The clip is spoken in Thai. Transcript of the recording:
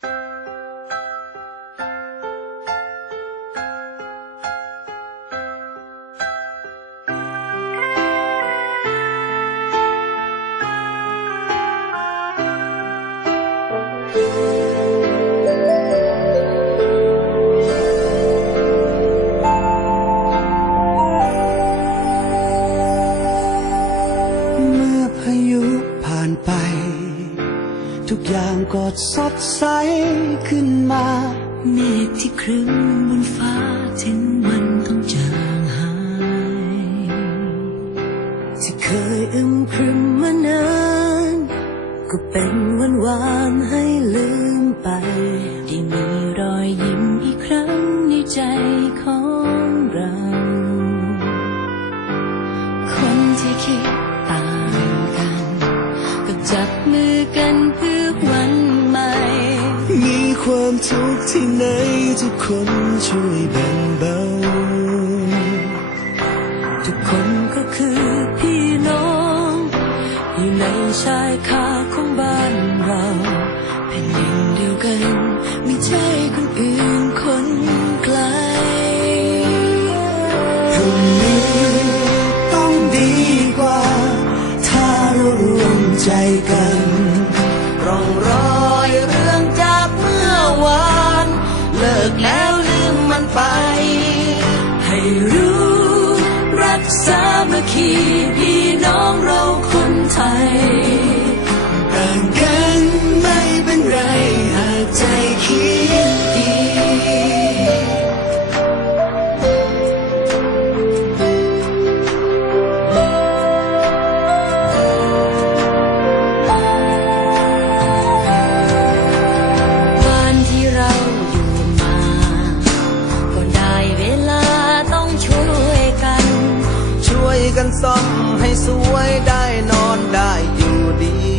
เมื่อพายุผ่านไป ทุกอย่างก็สดใสขึ้นมา เมฆที่ครึ้มบนฟ้าถึงวันต้องจางหายที่เคยอึมครึมมานาน ก็เป็นวันวานให้ลืมไป ทุกที่ไหนทุกคนช่วยแบ่งเบา ทุกคนก็คือพี่น้อง อยู่ในชายคาของบ้านเราแผ่นดินเดียวกันไม่ใช่คนอื่นคนไกลพรุ่งนี้ต้องดีกว่า ถ้าเรารวมใจกัน พี่น้องเรา กันซ่อมให้สวยได้นอนได้อยู่ดี